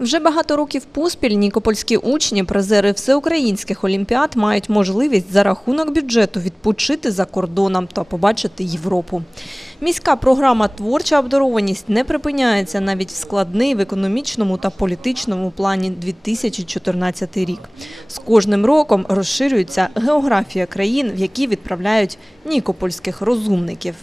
Вже багато років поспіль нікопольські учні, призери всеукраїнських олімпіад, мають можливість за рахунок бюджету відпочити за кордоном та побачити Європу. Міська програма Творча обдарованість не припиняється навіть в складний в економічному та політичному плані 2014 рік. З кожним роком розширюється географія країн, в які відправляють нікопольських розумників.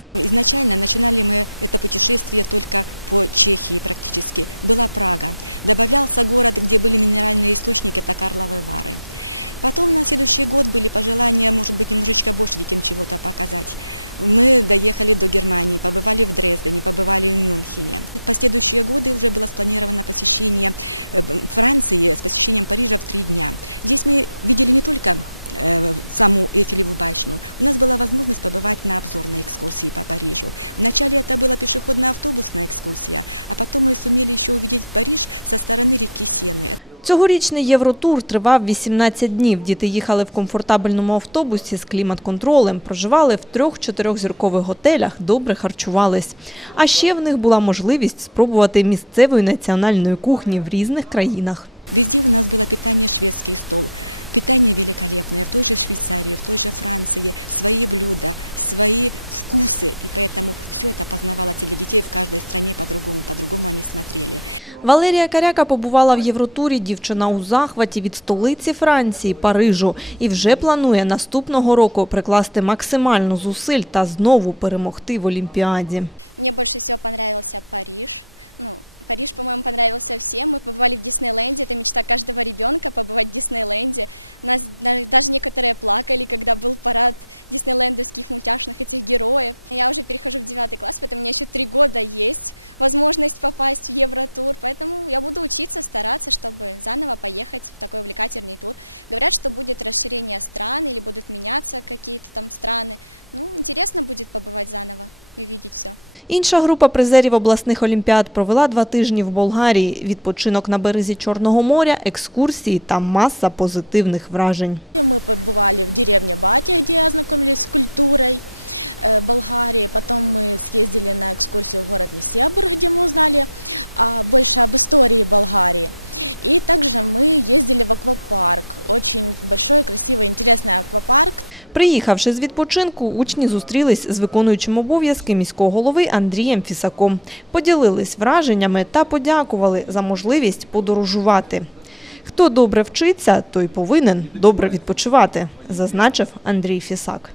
Цьогорічний Євротур тривав 18 днів. Діти їхали в комфортабельному автобусі з клімат-контролем, проживали в трьох-чотирьохзіркових готелях, добре харчувались. А ще в них була можливість спробувати місцевої національної кухні в різних країнах. Валерія Каряка побувала в Євротурі. Дівчина у захваті від столиці Франції, Парижу, і вже планує наступного року прикласти максимальну зусиль та знову перемогти в Олімпіаді. Інша група призерів обласних олімпіад провела два тижні в Болгарії. Відпочинок на березі Чорного моря, екскурсії та маса позитивних вражень. Приїхавши з відпочинку, учні зустрілись з виконуючим обов'язки міського голови Андрієм Фісаком. Поділились враженнями та подякували за можливість подорожувати. Хто добре вчиться, той повинен добре відпочивати, зазначив Андрій Фісак.